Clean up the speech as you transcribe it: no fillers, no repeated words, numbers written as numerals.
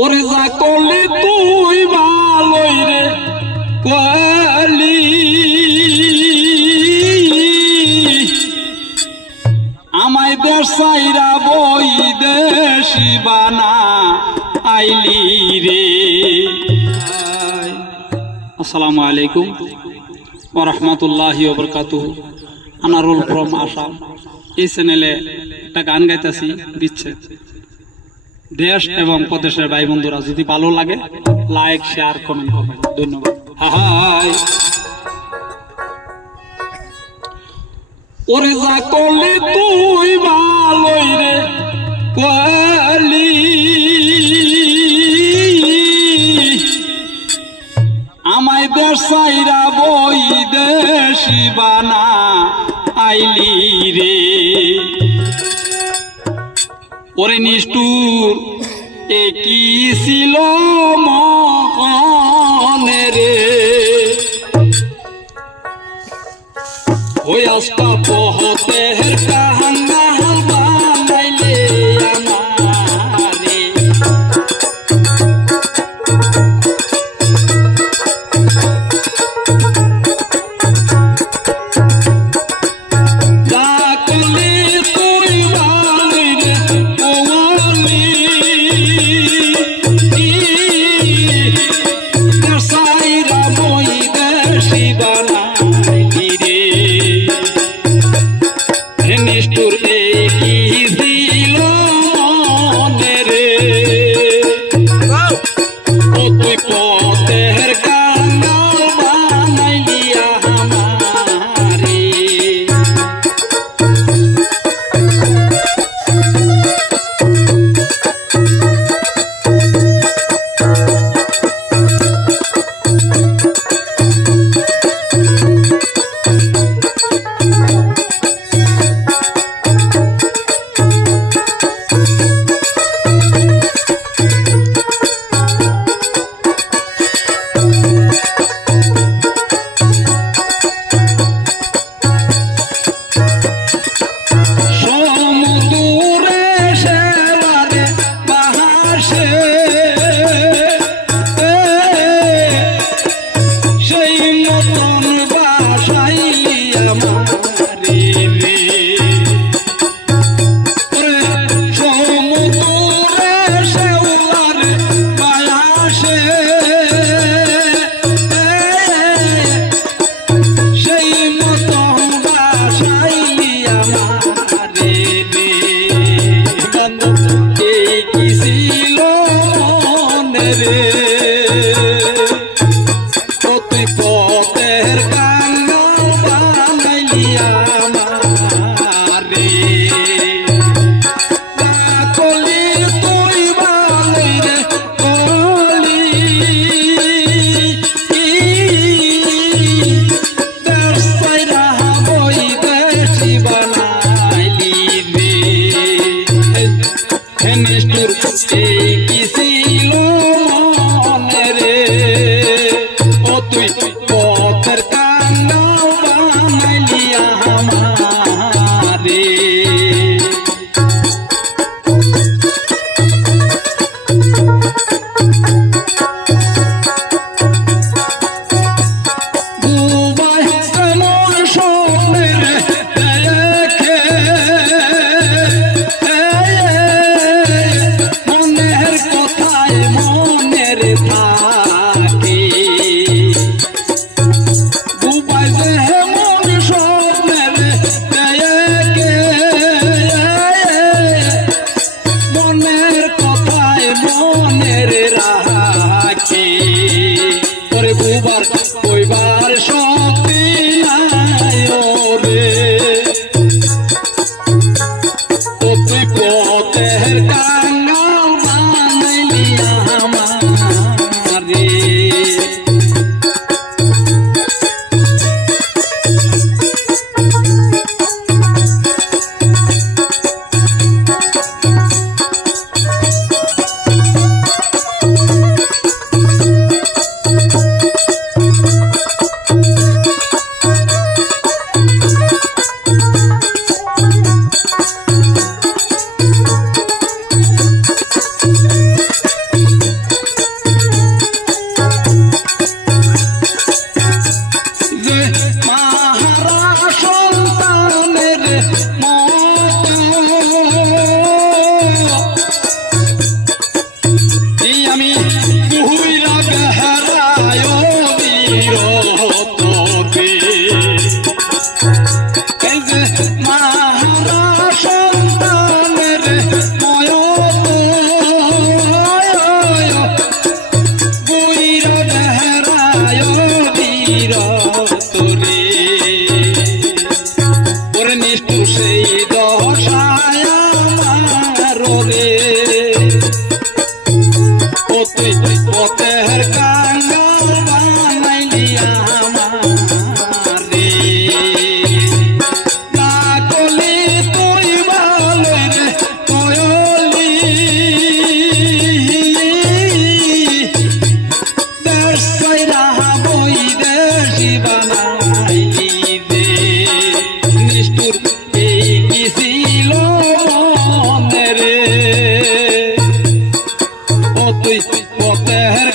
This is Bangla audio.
ওরে যা করলি তুই ভালোই রে কলি আমায় দেশ সাইরা বই দেশি বানা আইলি রে। আসসালামু আলাইকুম ওয়া রাহমাতুল্লাহি ওয়া বারাকাতুহু। আনারুল ফ্রম আসাম। এই চ্যানেলে একটা গান গাইতেছি বিচ্ছেদ। দেশ এবং প্রদেশের ভাই বন্ধুরা যদি ভালো লাগে লাইক শেয়ার কমেন্ট করবেন। ধন্যবাদ। হাই ওরে যা করলি তুই ভালোই রে কলি আমায় দেশ সাইরা বই দেশি বানা আইলি রে। ওরে নিষ্ঠুর এ কি ছিল মনে রে ওই আস্তা পহতের কাহাঙ্গা বানাইলে আমারে ডাকলি তুই বালি রে ওয়ালি সাইরা বই দেশি বানাইলি রে। পথের